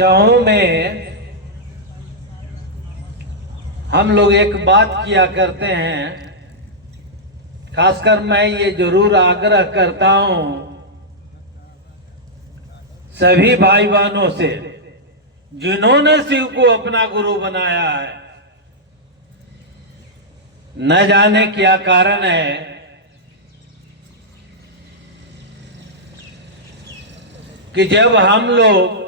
गाँव में हम लोग एक बात किया करते हैं, खासकर मैं ये जरूर आग्रह करता हूं सभी भाई बहनों से जिन्होंने शिव को अपना गुरु बनाया है। न जाने क्या कारण है कि जब हम लोग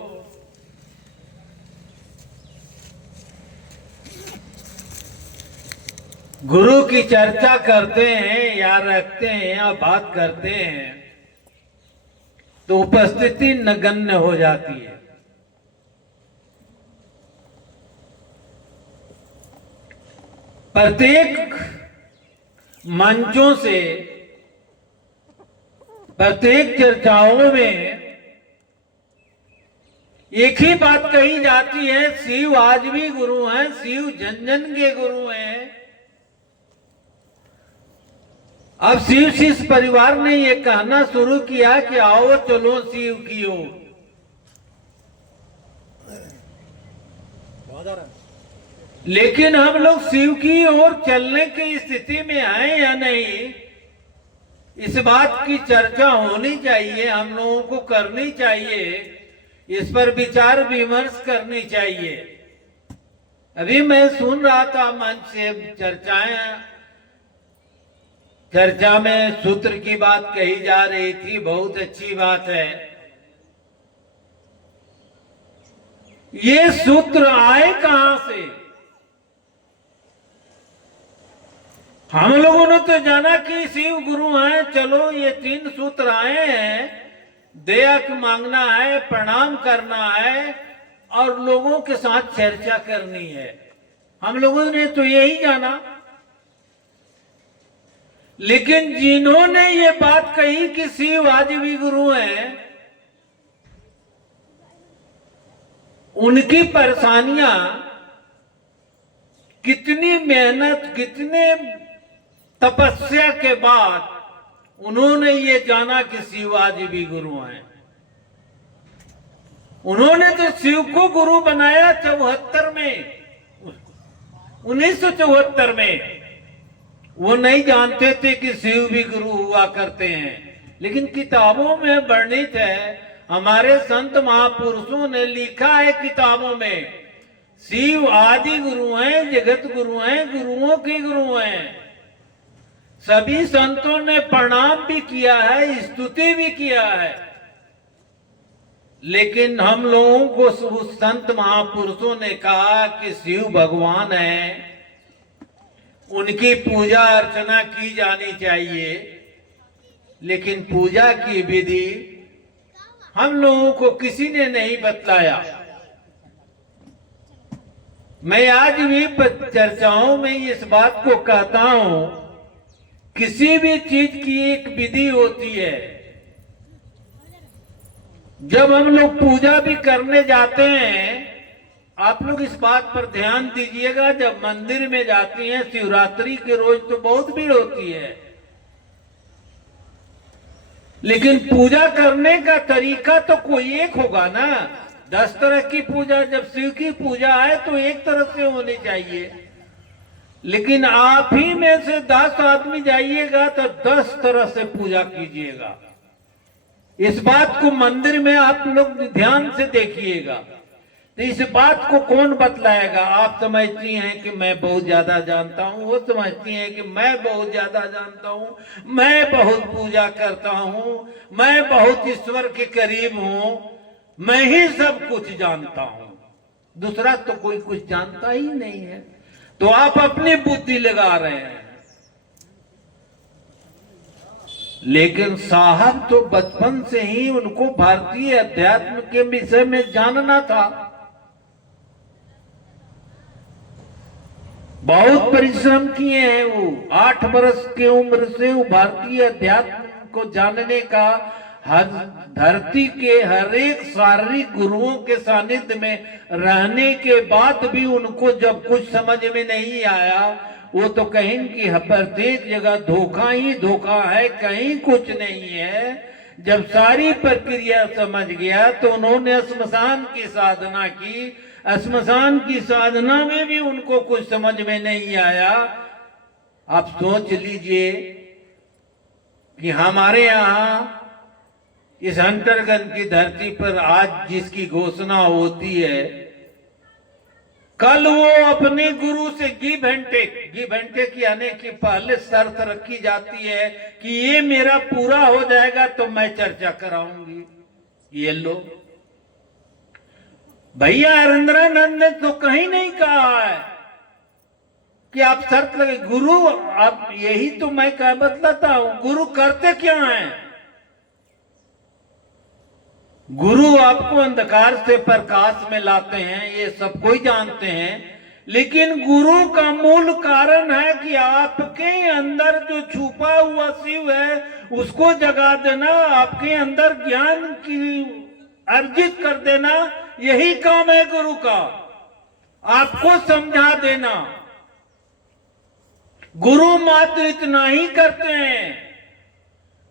गुरु की चर्चा करते हैं या रखते हैं या बात करते हैं तो उपस्थिति नगण्य हो जाती है। प्रत्येक मंचों से, प्रत्येक चर्चाओं में एक ही बात कही जाती है, शिव आज भी गुरु हैं, शिव जन जन के गुरु हैं। अब शिव शिष्य परिवार ने यह कहना शुरू किया कि आओ चलो शिव की ओर। लेकिन हम लोग शिव की ओर चलने की स्थिति में हैं या नहीं, इस बात की चर्चा होनी चाहिए, हम लोगों को करनी चाहिए, इस पर विचार विमर्श करनी चाहिए। अभी मैं सुन रहा था मंच से चर्चा में सूत्र की बात कही जा रही थी, बहुत अच्छी बात है। ये सूत्र आए कहां से? हम लोगों ने तो जाना कि शिव गुरु हैं, चलो ये 3 सूत्र आए हैं, दया मांगना है, प्रणाम करना है और लोगों के साथ चर्चा करनी है। हम लोगों ने तो यही जाना। लेकिन जिन्होंने ये बात कही कि शिव आज भी गुरु हैं, उनकी परेशानियां, कितनी मेहनत, कितने तपस्या के बाद उन्होंने ये जाना कि शिव आज भी गुरु हैं। उन्होंने तो शिव को गुरु बनाया 74 में, 1974 में। वो नहीं जानते थे कि शिव भी गुरु हुआ करते हैं, लेकिन किताबों में वर्णित है, हमारे संत महापुरुषों ने लिखा है किताबों में, शिव आदि गुरु हैं, जगत गुरु हैं, गुरुओं के गुरु हैं। सभी संतों ने प्रणाम भी किया है, स्तुति भी किया है। लेकिन हम लोगों को उस संत महापुरुषों ने कहा कि शिव भगवान है, उनकी पूजा अर्चना की जानी चाहिए। लेकिन पूजा की विधि हम लोगों को किसी ने नहीं बतलाया। मैं आज भी चर्चाओं में इस बात को कहता हूं, किसी भी चीज की एक विधि होती है। जब हम लोग पूजा भी करने जाते हैं, आप लोग इस बात पर ध्यान दीजिएगा, जब मंदिर में जाती हैं शिवरात्रि के रोज तो बहुत भीड़ होती है, लेकिन पूजा करने का तरीका तो कोई एक होगा ना। 10 तरह की पूजा, जब शिव की पूजा है तो एक तरह से होनी चाहिए। लेकिन आप ही में से 10 आदमी जाइएगा तो 10 तरह से पूजा कीजिएगा। इस बात को मंदिर में आप लोग ध्यान से देखिएगा। तो इस बात को कौन बतलाएगा? आप समझती हैं कि मैं बहुत ज्यादा जानता हूं, वो समझती हैं कि मैं बहुत ज्यादा जानता हूं, मैं बहुत पूजा करता हूं, मैं बहुत ईश्वर के करीब हूं, मैं ही सब कुछ जानता हूं, दूसरा तो कोई कुछ जानता ही नहीं है। तो आप अपनी बुद्धि लगा रहे हैं। लेकिन साहब तो बचपन से ही उनको भारतीय अध्यात्म के विषय में जानना था। बहुत परिश्रम किए हैं वो। 8 वर्ष की उम्र से वो भारतीय अध्यात्म को जानने का, हर धरती के हर एक शारीरिक गुरुओं के सानिध्य में रहने के बाद भी उनको जब कुछ समझ में नहीं आया, वो तो कहीं कि प्रत्येक जगह धोखा ही धोखा है, कहीं कुछ नहीं है। जब सारी प्रक्रिया समझ गया तो उन्होंने श्मशान की साधना की। श्मशान की साधना में भी उनको कुछ समझ में नहीं आया। आप सोच लीजिए कि हमारे यहाँ इस हंटरगंज की धरती पर आज जिसकी घोषणा होती है, कल वो अपने गुरु से गिव एंड टेक यानी कि पहले शर्त रखी जाती है कि ये मेरा पूरा हो जाएगा तो मैं चर्चा कराऊंगी। ये लो भैया, हरेंद्रानंद ने तो कहीं नहीं कहा है कि आप शर्त लगे। गुरु, आप यही तो मैं क्या बतलाता हूं, गुरु करते क्या हैं? गुरु आपको अंधकार से प्रकाश में लाते हैं, ये सब कोई जानते हैं। लेकिन गुरु का मूल कारण है कि आपके अंदर जो छुपा हुआ शिव है उसको जगा देना, आपके अंदर ज्ञान की अर्जित कर देना, यही काम है गुरु का। आपको समझा देना। गुरु मात्र इतना ही करते हैं।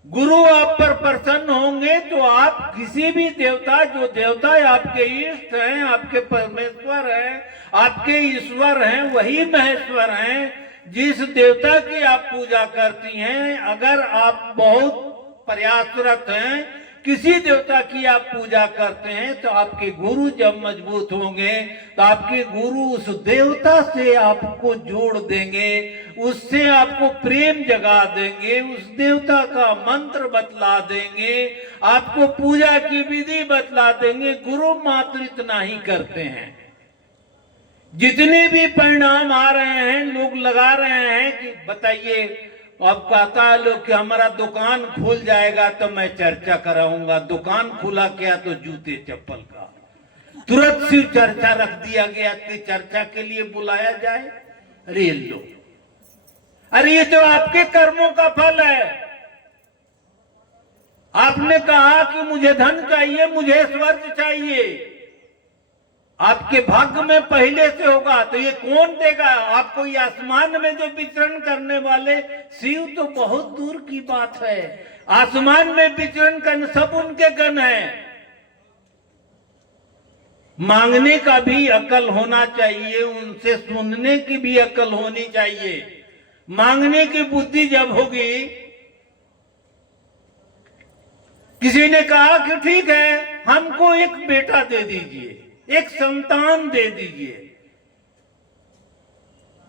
गुरु आप पर प्रसन्न होंगे तो आप किसी भी देवता, जो देवता आपके इष्ट हैं, आपके परमेश्वर हैं, आपके ईश्वर हैं, वही महेश्वर हैं। जिस देवता की आप पूजा करती हैं, अगर आप बहुत प्रयासरत हैं, किसी देवता की आप पूजा करते हैं, तो आपके गुरु जब मजबूत होंगे तो आपके गुरु उस देवता से आपको जोड़ देंगे, उससे आपको प्रेम जगा देंगे, उस देवता का मंत्र बतला देंगे, आपको पूजा की विधि बतला देंगे। गुरु मात्र इतना ही करते हैं। जितने भी परिणाम आ रहे हैं, लोग लगा रहे हैं कि बताइए, अब कहता है लोग कि हमारा दुकान खुल जाएगा तो मैं चर्चा कराऊंगा। दुकान खुला क्या तो जूते चप्पल का, तुरंत सिर्फ चर्चा रख दिया गया कि चर्चा के लिए बुलाया जाए। अरे लो, अरे ये तो आपके कर्मों का फल है। आपने कहा कि मुझे धन चाहिए, मुझे स्वर्ग चाहिए, आपके भाग्य में पहले से होगा, तो ये कौन देगा आपको? ये आसमान में जो विचरण करने वाले शिव तो बहुत दूर की बात है। आसमान में विचरण करने सब उनके गण हैं। मांगने का भी अकल होना चाहिए, उनसे सुनने की भी अकल होनी चाहिए। मांगने की बुद्धि जब होगी, किसी ने कहा कि ठीक है, हमको एक बेटा दे दीजिए, एक संतान दे दीजिए।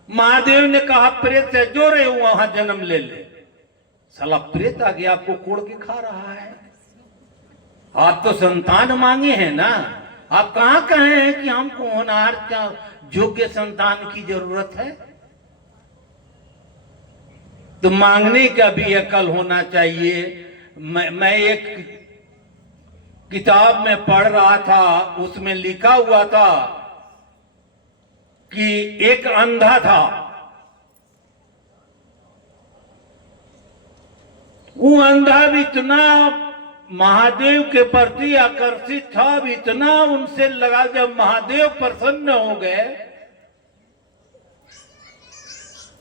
महादेव ने कहा प्रेत से जो रहे वहां जन्म ले ले। साला प्रेत आ गया, आपको कोड़ के खा रहा है। आप तो संतान मांगे हैं ना, आप कहां कहे हैं कि हमको होनहार योग्य संतान की जरूरत है? तो मांगने का भी अकल होना चाहिए। मैं एक किताब में पढ़ रहा था, उसमें लिखा हुआ था कि एक अंधा था, वो अंधा भी इतना महादेव के प्रति आकर्षित था, इतना उनसे लगा। जब महादेव प्रसन्न हो गए,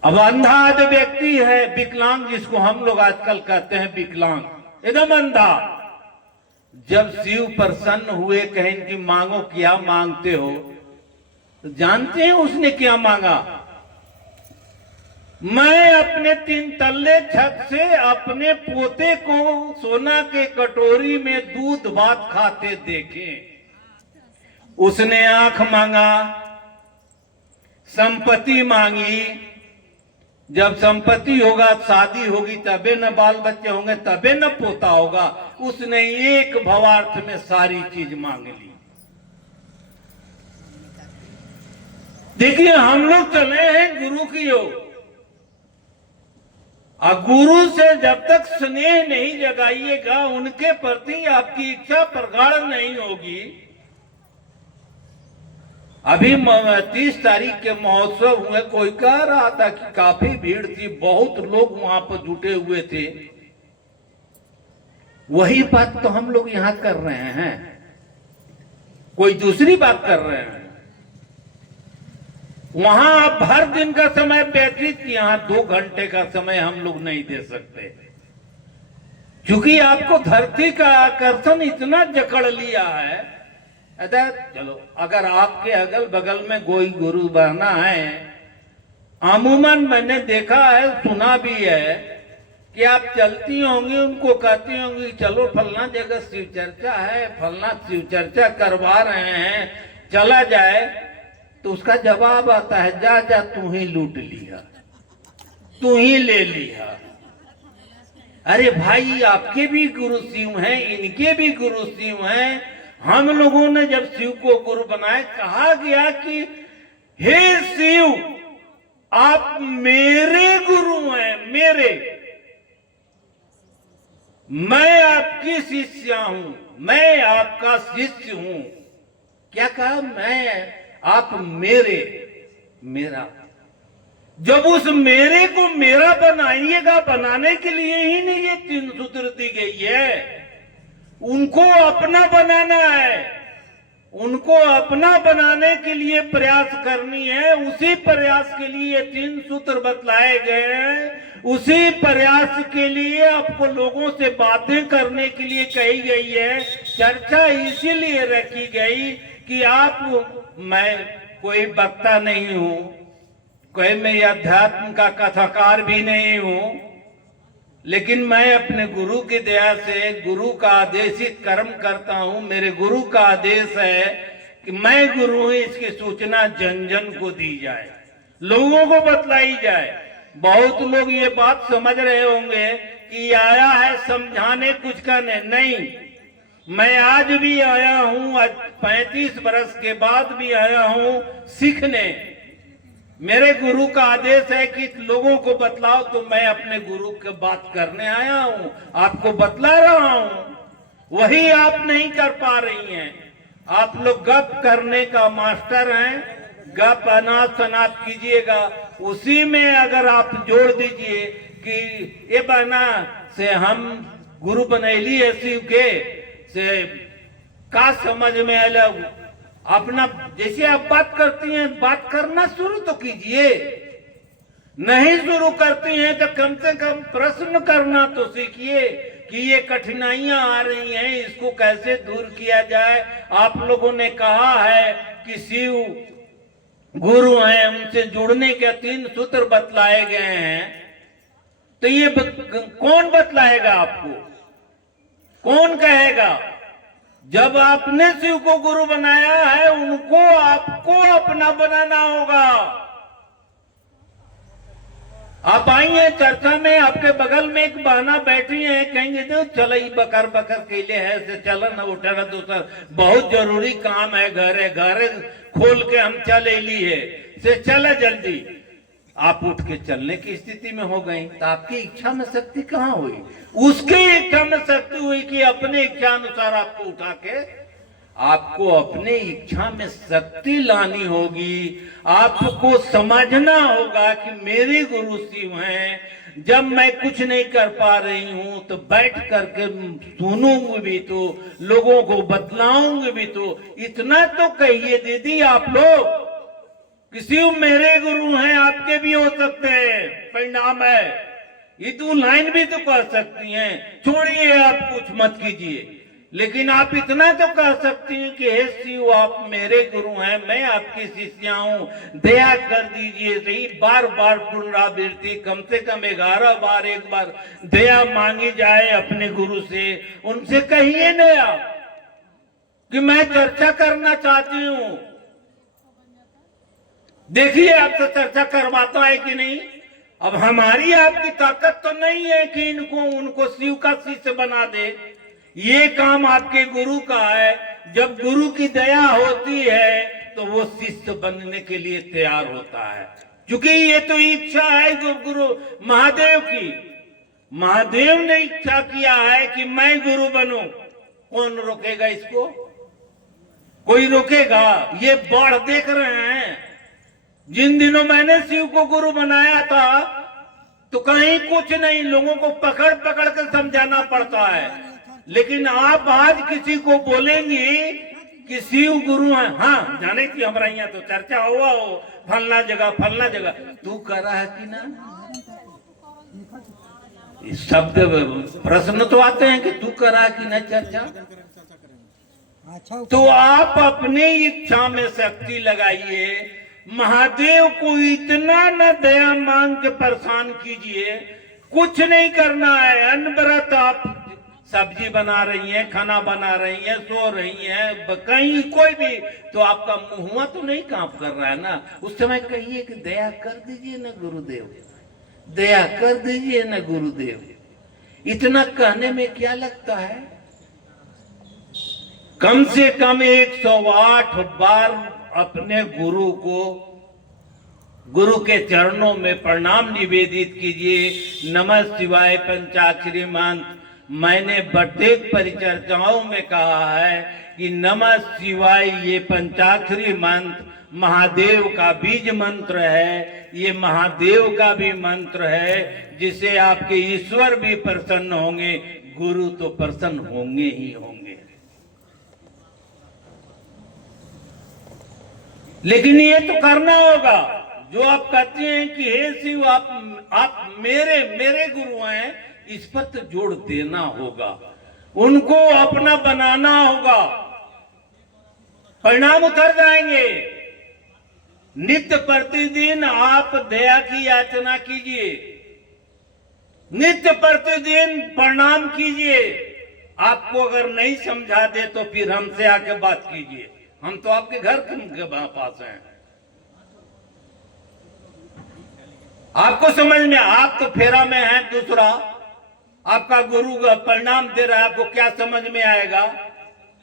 अब अंधा जो व्यक्ति है, विकलांग जिसको हम लोग आजकल कहते हैं विकलांग, एकदम अंधा, जब शिव प्रसन्न हुए, कहें कि मांगो, क्या मांगते हो? तो जानते हैं उसने क्या मांगा? मैं अपने 3 तल्ले छत से अपने पोते को सोना के कटोरी में दूध भात खाते देखे। उसने आंख मांगा, संपत्ति मांगी। जब संपत्ति होगा, शादी होगी, तबे न बाल बच्चे होंगे, तबे न पोता होगा। उसने एक भवार्थ में सारी चीज मांग ली। देखिए, हम लोग चले हैं गुरु की ओर, और गुरु से जब तक स्नेह नहीं जगाइएगा, उनके प्रति आपकी इच्छा प्रगाढ़ नहीं होगी। अभी 30 तारीख के महोत्सव हुए, कोई कह रहा था कि काफी भीड़ थी, बहुत लोग वहां पर जुटे हुए थे। वही बात तो हम लोग यहां कर रहे हैं, कोई दूसरी बात कर रहे हैं। वहां आप हर दिन का समय व्यतीत, यहां 2 घंटे का समय हम लोग नहीं दे सकते। क्योंकि आपको धरती का आकर्षण इतना जकड़ लिया है। अतः चलो, अगर आपके अगल बगल में कोई गुरु बना है, अमूमन मैंने देखा है, सुना भी है कि आप चलती होंगी, उनको कहती होंगी चलो फलना जगह शिव चर्चा है, फलना शिव चर्चा करवा रहे हैं, चला जाए। तो उसका जवाब आता है, जा जा तू ही लूट लिया, तू ही ले लिया। अरे भाई, आपके भी गुरु शिव हैं, इनके भी गुरु शिव हैं। हम लोगों ने जब शिव को गुरु बनाए, कहा गया कि हे शिव, आप मेरे गुरु हैं, मेरे, मैं आपकी शिष्या हूं, मैं आपका शिष्य हूं। क्या कहा? मैं, आप मेरे, मेरा। जब उस मेरे को मेरा बनाइएगा, बनाने के लिए ही नहीं ये 3 सूत्र दी गई है। उनको अपना बनाना है, उनको अपना बनाने के लिए प्रयास करनी है। उसी प्रयास के लिए 3 सूत्र बतलाए गए हैं। उसी प्रयास के लिए आपको लोगों से बातें करने के लिए कही गई है। चर्चा इसीलिए रखी गई कि आप, मैं कोई वक्ता नहीं हूं, कोई मैं अध्यात्म का कथाकार भी नहीं हूं, लेकिन मैं अपने गुरु की दया से गुरु का आदेशित कर्म करता हूं। मेरे गुरु का आदेश है कि मैं गुरु हूं, इसकी सूचना जन जन को दी जाए, लोगों को बतलाई जाए। बहुत लोग ये बात समझ रहे होंगे कि आया है समझाने, कुछ करने नहीं। मैं आज भी आया हूं, आज 35 बरस के बाद भी आया हूं सीखने। मेरे गुरु का आदेश है कि लोगों को बतलाओ, तो मैं अपने गुरु की बात करने आया हूं, आपको बतला रहा हूं। वही आप नहीं कर पा रही हैं। आप लोग गप करने का मास्टर हैं, गप अनाप शनाप कीजिएगा। उसी में अगर आप जोड़ दीजिए कि ये बना से हम गुरु बनैली है शिव के, से का समझ में अलग अपना, जैसे आप बात करती हैं, बात करना शुरू तो कीजिए। नहीं शुरू करती हैं तो कम से कम प्रश्न करना तो सीखिए कि ये कठिनाइयां आ रही हैं, इसको कैसे दूर किया जाए। आप लोगों ने कहा है कि शिव गुरु हैं, उनसे जुड़ने के 3 सूत्र बतलाए गए हैं। तो ये कौन बतलाएगा आपको, कौन कहेगा? जब आपने शिव को गुरु बनाया है, उनको आपको अपना बनाना होगा। आप आई हैं चर्चा में, आपके बगल में एक बहना बैठी है, कहेंगे तो चल बकर बकर केले है से चल न उठा दूसर, बहुत जरूरी काम है, घरे घरे खोल के हम चले ली है से चला जल्दी। आप उठ के चलने की स्थिति में हो गई, तो आपकी इच्छा में शक्ति कहाँ हुई? उसकी इच्छा में शक्ति हुई कि अपने इच्छा अनुसार आपको उठा के, आपको अपने इच्छा में शक्ति लानी होगी। आपको समझना होगा कि मेरे गुरु शिव हैं। जब मैं कुछ नहीं कर पा रही हूं तो बैठ करके सुनूंगी भी, तो लोगों को बतलाऊंगी भी। तो इतना तो कहिए दीदी आप लोग कि शिव मेरे गुरु हैं, आपके भी हो सकते हैं, परिणाम है। ये 2 लाइन भी तो कह सकती हैं। छोड़िए, आप कुछ मत कीजिए, लेकिन आप इतना तो कह सकती हैं कि हे शिव, आप मेरे गुरु हैं, मैं आपकी शिष्या हूं, दया कर दीजिए। सही बार बार पुनरावृत्ति, कम से कम 11 बार एक बार दया मांगी जाए अपने गुरु से। उनसे कहिए दया कि मैं चर्चा करना चाहती हूं। देखिए आपसे चर्चा करवाता है कि नहीं। अब हमारी आपकी ताकत तो नहीं है कि उनको शिव का शिष्य बना दे। ये काम आपके गुरु का है। जब गुरु की दया होती है तो वो शिष्य बनने के लिए तैयार होता है, क्योंकि ये तो इच्छा है गुरु महादेव की। महादेव ने इच्छा किया है कि मैं गुरु बनूं। कौन रोकेगा इसको? कोई रोकेगा? ये बाढ़ देख रहे हैं। जिन दिनों मैंने शिव को गुरु बनाया था तो कहीं कुछ नहीं, लोगों को पकड़ पकड़ कर समझाना पड़ता है। लेकिन आप आज किसी को बोलेंगे कि शिव गुरु है, हाँ जाने की हमारा यहाँ तो चर्चा हुआ हो फलना जगह, तू कर रहा है कि ना? शब्द प्रश्न तो आते हैं कि तू करा कि न चर्चा। तो आप अपनी इच्छा में शक्ति लगाइए, महादेव को इतना न दया मांग के परेशान कीजिए। कुछ नहीं करना है, अनवरत आप सब्जी बना रही हैं, खाना बना रही हैं, सो रही हैं, कहीं कोई भी, तो आपका मुंह तो नहीं कांप कर रहा है ना। उस समय कहिए कि दया कर दीजिए न गुरुदेव, दया कर दीजिए न गुरुदेव। इतना कहने में क्या लगता है? कम से कम 108 बार अपने गुरु को, गुरु के चरणों में प्रणाम निवेदित कीजिए। नमः शिवाय पंचाक्षरी मंत्र मैंने प्रत्येक परिचर्चाओं में कहा है कि नमः शिवाय ये पंचाक्षरी मंत्र महादेव का बीज मंत्र है। ये महादेव का भी मंत्र है जिसे आपके ईश्वर भी प्रसन्न होंगे, गुरु तो प्रसन्न होंगे ही होंगे। लेकिन ये तो करना होगा जो आप कहते हैं कि हे शिव आप मेरे गुरु हैं, इस पर तो जोड़ देना होगा, उनको अपना बनाना होगा, परिणाम उतर जाएंगे। नित्य प्रतिदिन आप दया की याचना कीजिए, नित्य प्रतिदिन प्रणाम कीजिए। आपको अगर नहीं समझा दे तो फिर हमसे आके बात कीजिए, हम तो आपके घर के पास हैं। आपको समझ में, आप तो फेरा में हैं दूसरा, आपका गुरु प्रणाम दे रहा है, आपको क्या समझ में आएगा?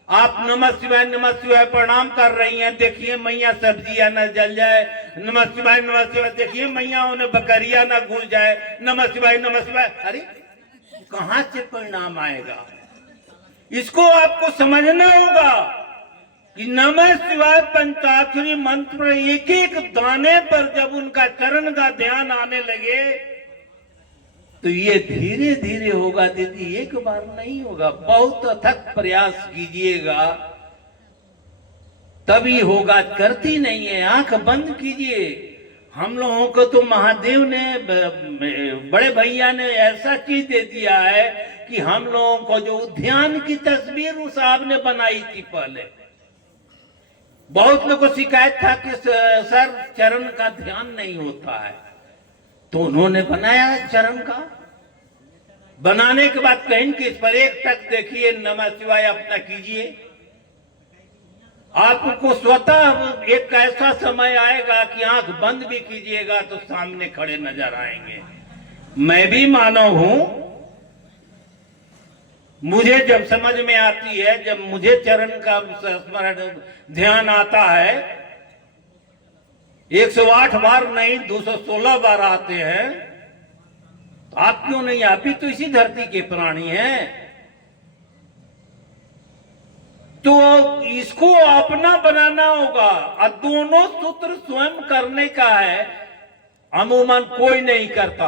आप नमः शिवाय प्रणाम कर रही हैं, देखिए मैया सब्जियां न जल जाए, नमः शिवाय देखिए मैया उन्हें बकरिया न घुल जाए, नमः शिवाय। अरे कहां से परिणाम आएगा? इसको आपको समझना होगा कि नमः शिवाय पंचाक्षरी मंत्र एक एक दाने पर जब उनका चरण का ध्यान आने लगे तो ये धीरे धीरे होगा दीदी, एक बार नहीं होगा, बहुत अथक प्रयास कीजिएगा तभी होगा, करती नहीं है। आंख बंद कीजिए। हम लोगों को तो महादेव ने, बड़े भैया ने ऐसा चीज दे दिया है कि हम लोगों को जो ध्यान की तस्वीर उस साहब ने बनाई थी पहले, बहुत लोगों को शिकायत था कि सर चरण का ध्यान नहीं होता है, तो उन्होंने बनाया चरण का। बनाने के बाद कहीं कि इस पर एक तक देखिए, नमः शिवाय अपना कीजिए। आपको स्वतः एक ऐसा समय आएगा कि आंख बंद भी कीजिएगा तो सामने खड़े नजर आएंगे। मैं भी मानव हूं, मुझे जब समझ में आती है, जब मुझे चरण का स्मरण ध्यान आता है, 108 बार नहीं 216 बार आते हैं, तो आप क्यों नहीं? आप भी तो इसी धरती के प्राणी हैं। तो इसको अपना बनाना होगा और दोनों सूत्र स्वयं करने का है, अमूमन कोई नहीं करता।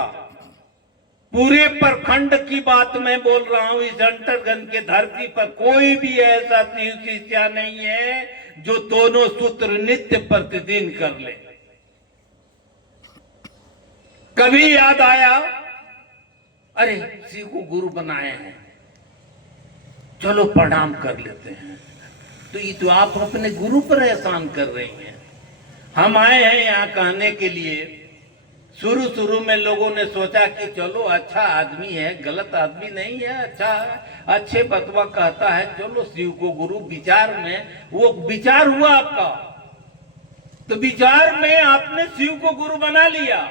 पूरे प्रखंड की बात मैं बोल रहा हूं, इस अंतरगन के धरती पर कोई भी ऐसा शिष्य नहीं है जो दोनों सूत्र नित्य प्रतिदिन कर ले। कभी याद आया, अरे शिव को गुरु बनाए हैं, चलो प्रणाम कर लेते हैं, तो ये तो आप अपने गुरु पर एहसान कर रही हैं। हम आए हैं यहाँ कहने के लिए। शुरू शुरू में लोगों ने सोचा कि चलो अच्छा आदमी है, गलत आदमी नहीं है, अच्छा है, अच्छे बतवा कहता है, चलो शिव को गुरु। विचार में वो विचार हुआ आपका, तो विचार में आपने शिव को गुरु बना लिया,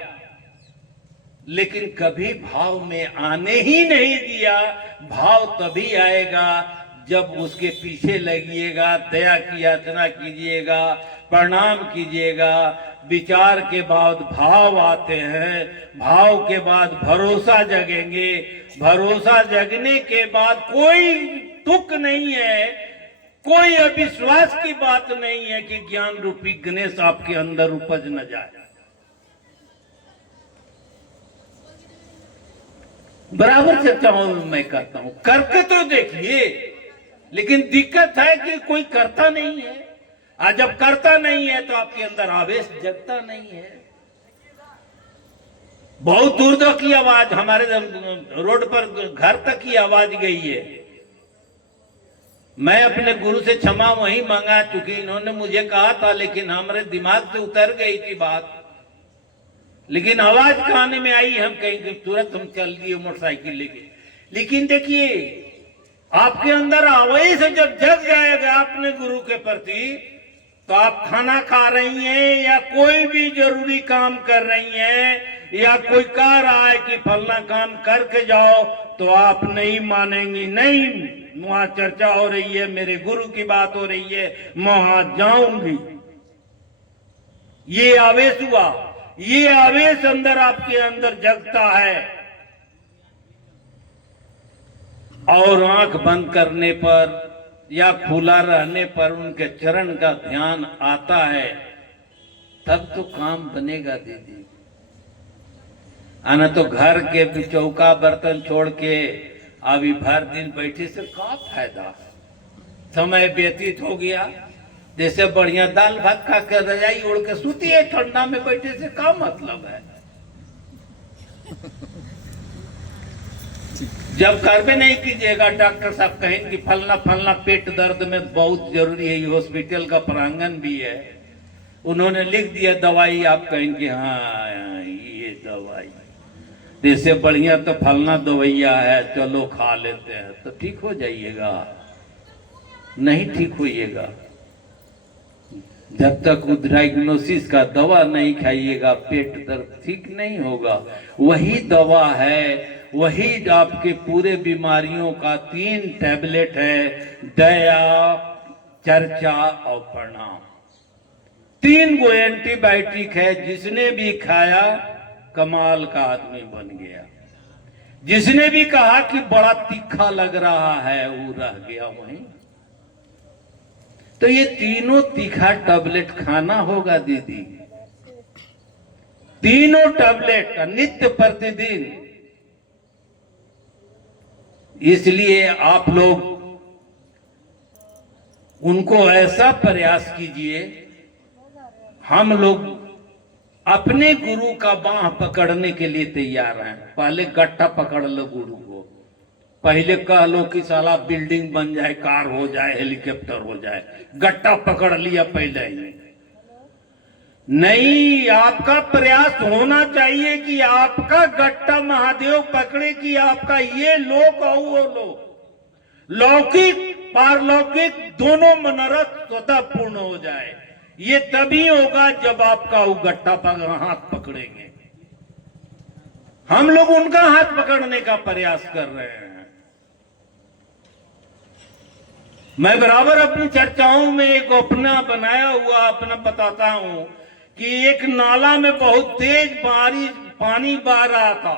लेकिन कभी भाव में आने ही नहीं दिया। भाव तभी आएगा जब उसके पीछे लगिएगा, दया की याचना कीजिएगा, प्रणाम कीजिएगा। विचार के बाद भाव आते हैं, भाव के बाद भरोसा जगेंगे, भरोसा जगने के बाद कोई दुख नहीं है, कोई अविश्वास की बात नहीं है कि ज्ञान रूपी गणेश आपके अंदर उपज न जाए। बराबर चर्चाओं में मैं करता हूं, करके तो देखिए, लेकिन दिक्कत है कि कोई करता नहीं है। आज जब करता नहीं है तो आपके अंदर आवेश जगता नहीं है। बहुत दूर तक की आवाज, हमारे रोड पर घर तक की आवाज गई है। मैं अपने गुरु से क्षमा वहीं मांगा, चूंकि इन्होंने मुझे कहा था, लेकिन हमारे दिमाग से उतर गई थी बात। लेकिन आवाज कान में आई, हम कहीं तुरंत हम चल दिए मोटरसाइकिल लेके। लेकिन देखिए, आपके अंदर आवेश जब जग जाएगा अपने गुरु के प्रति, तो आप खाना खा रही हैं या कोई भी जरूरी काम कर रही हैं, या कोई कह रहा है कि फलना काम करके जाओ, तो आप नहीं मानेंगी। नहीं, वहां चर्चा हो रही है, मेरे गुरु की बात हो रही है, मैं वहां जाऊंगी। ये आवेश हुआ, ये आवेश अंदर आपके अंदर जगता है, और आंख बंद करने पर या खुला रहने पर उनके चरण का ध्यान आता है, तब तो काम बनेगा दीदी। आना तो घर के चौका बर्तन छोड़ के अभी भर दिन बैठे से क्या फायदा, समय व्यतीत हो गया। जैसे बढ़िया दाल भात खा कर रजाई ओढ़ के सूती है, ठंडा में बैठे से क्या मतलब है। जब कर्म नहीं कीजिएगा, डॉक्टर साहब कहेंगे फलना फलना पेट दर्द में बहुत जरूरी है, ये हॉस्पिटल का प्रांगण भी है, उन्होंने लिख दिया दवाई, आप कहेंगे हाँ ये दवाई, जैसे बढ़िया तो फलना दवाइया है, चलो खा लेते हैं, तो ठीक हो जाइएगा। नहीं ठीक होइएगा, जब तक डायग्नोसिस का दवा नहीं खाइएगा पेट दर्द ठीक नहीं होगा। वही दवा है, वही आपके पूरे बीमारियों का 3 टैबलेट है, दया, चर्चा और प्रणाम। 3 गो एंटीबायोटिक है, जिसने भी खाया कमाल का आदमी बन गया। जिसने भी कहा कि बड़ा तीखा लग रहा है, वो रह गया वहीं। तो ये तीनों तीखा टैबलेट खाना होगा दीदी, तीनों टैबलेट नित्य प्रतिदिन। इसलिए आप लोग उनको ऐसा प्रयास कीजिए, हम लोग अपने गुरु का बाह पकड़ने के लिए तैयार हैं। पहले गट्टा पकड़ लो गुरु को, पहले कह लो कि साला बिल्डिंग बन जाए, कार हो जाए, हेलीकॉप्टर हो जाए, गट्टा पकड़ लिया पहले ही। नहीं, आपका प्रयास होना चाहिए कि आपका गट्टा महादेव पकड़े, कि आपका ये लोक और वो लोक, लौकिक पारलौकिक दोनों मनोरथ स्वतः पूर्ण हो जाए। ये तभी होगा जब आपका वो गट्टा हाथ पकड़ेंगे। हम लोग उनका हाथ पकड़ने का प्रयास कर रहे हैं। मैं बराबर अपनी चर्चाओं में एक अपना बनाया हुआ अपना बताता हूं कि एक नाला में बहुत तेज बारिश पानी बह रहा था।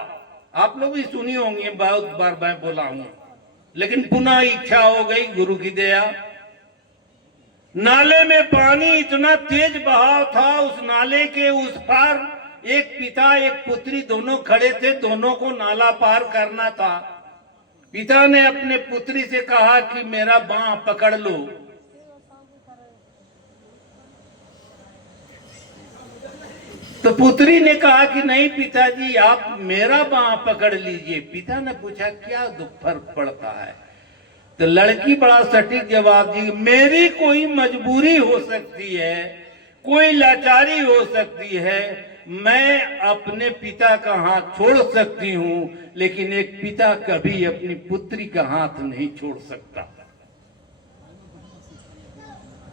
आप लोग भी सुनी होंगी, बहुत बार मैं बोला हूं, लेकिन पुनः इच्छा हो गई गुरु की दया। नाले में पानी इतना तेज बहाव था, उस नाले के उस पार एक पिता एक पुत्री दोनों खड़े थे, दोनों को नाला पार करना था। पिता ने अपने पुत्री से कहा कि मेरा बांह पकड़ लो। तो पुत्री ने कहा कि नहीं पिताजी, आप मेरा बांह पकड़ लीजिए। पिता ने पूछा क्या फर्क पड़ता है? तो लड़की बड़ा सटीक जवाब दी, मेरी कोई मजबूरी हो सकती है, कोई लाचारी हो सकती है, मैं अपने पिता का हाथ छोड़ सकती हूं, लेकिन एक पिता कभी अपनी पुत्री का हाथ नहीं छोड़ सकता।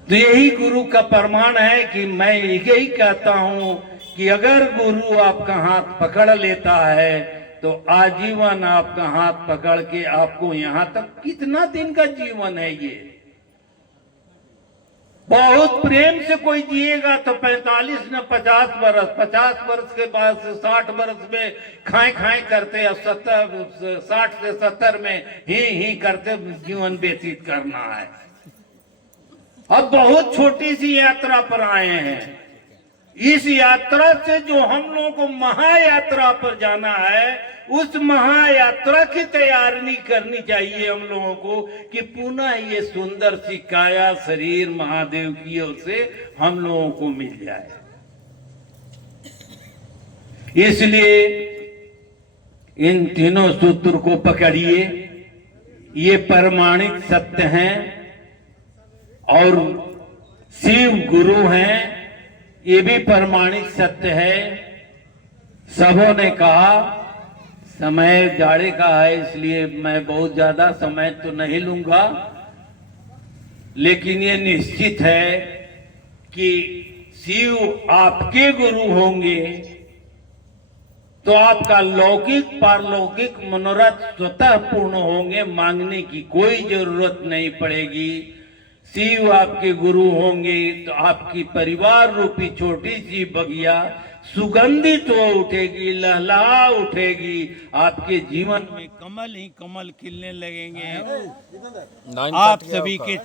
तो यही गुरु का प्रमाण है कि मैं यही कहता हूं कि अगर गुरु आपका हाथ पकड़ लेता है तो आजीवन आपका हाथ पकड़ के आपको यहां तक, कितना दिन का जीवन है ये, बहुत प्रेम से कोई जिएगा तो 45 न 50 वर्ष, 50 वर्ष के बाद से 60 वर्ष में खाए खाए करते, अब 60 से 70 में ही करते जीवन व्यतीत करना है। अब बहुत छोटी सी यात्रा पर आए हैं। इस यात्रा से जो हम लोगों को महायात्रा पर जाना है, उस महायात्रा की तैयारी करनी चाहिए हम लोगों को कि पुनः ये सुंदर सी काया शरीर महादेव की ओर से हम लोगों को मिल जाए। इसलिए इन तीनों सूत्र को पकड़िए, ये प्रमाणित सत्य हैं और शिव गुरु हैं, ये भी प्रमाणित सत्य है। सबों ने कहा, समय जाड़े का है इसलिए मैं बहुत ज्यादा समय तो नहीं लूंगा, लेकिन ये निश्चित है कि शिव आपके गुरु होंगे तो आपका लौकिक पारलौकिक मनोरथ स्वतः पूर्ण होंगे, मांगने की कोई जरूरत नहीं पड़ेगी। शिव आपके गुरु होंगे तो आपकी परिवार रूपी छोटी सी बगिया सुगंधित हो उठेगी, लहलहा उठेगी, आपके जीवन में कमल ही कमल खिलने लगेंगे। आप सभी के